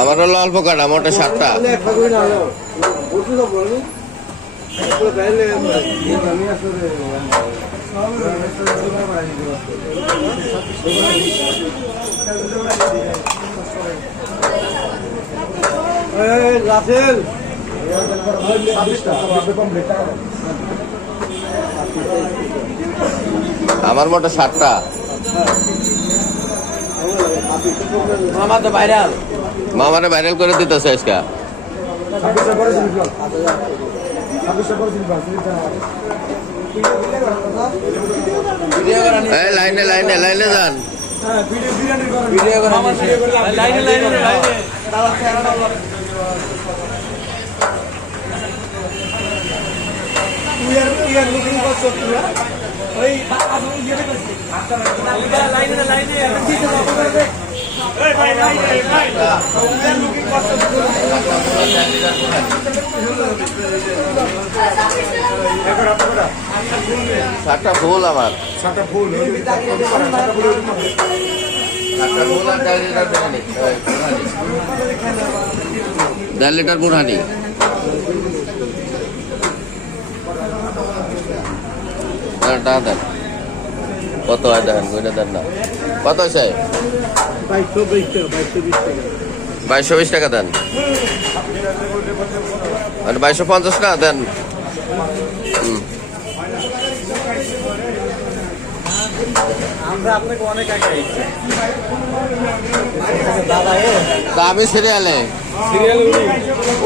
আমার হলো অল্প কাটা, মোটা 7টা। আমার মোটা 7টা। মামারে ভাইরাল করে দিতেছে আজকে। লাইনে লাইনে লাইনে যান। সাতটা ফুল আমার, 7টা ফুল। 1.5 লিটার বুড়ানি। কত হয় দেখেন, ওইটা দেন না। কত আছে? 2220 টাকা দেন। 2250 না দেন। তা আমি সিরিয়ালে,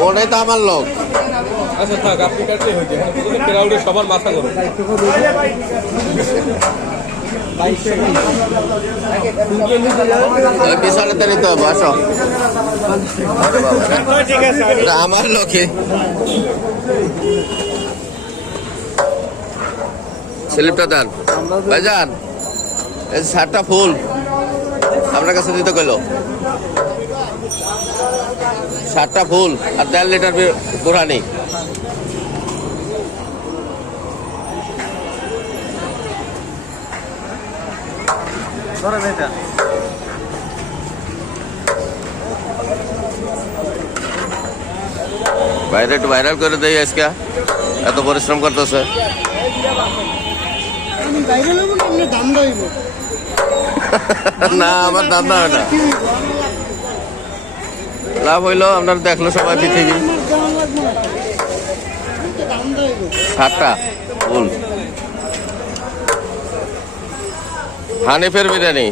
ওটাই তো আমার লোক। আচ্ছা থাক, আপনি কাটলেই হয়েছে। ক্রাউডে সবার মাথা গরম। পিছনে তো নিতে হবে, আসো। আমার লোকে স্লিপটা দেন ভাইজান। এই 7টা ফুল আপনার কাছে দিতে কইল। 7টা ফুল আর 1.5 লিটার বুড়ানি। বাইরে একটু ভাইরাল করে দেয় আজকে, এত পরিশ্রম করতেছে। না আমার দাম না হয় না, লাভ হইলো আপনার দেখলো সবাই পৃথিবী। 7টা ফুল হানিফের বিরিয়ানি।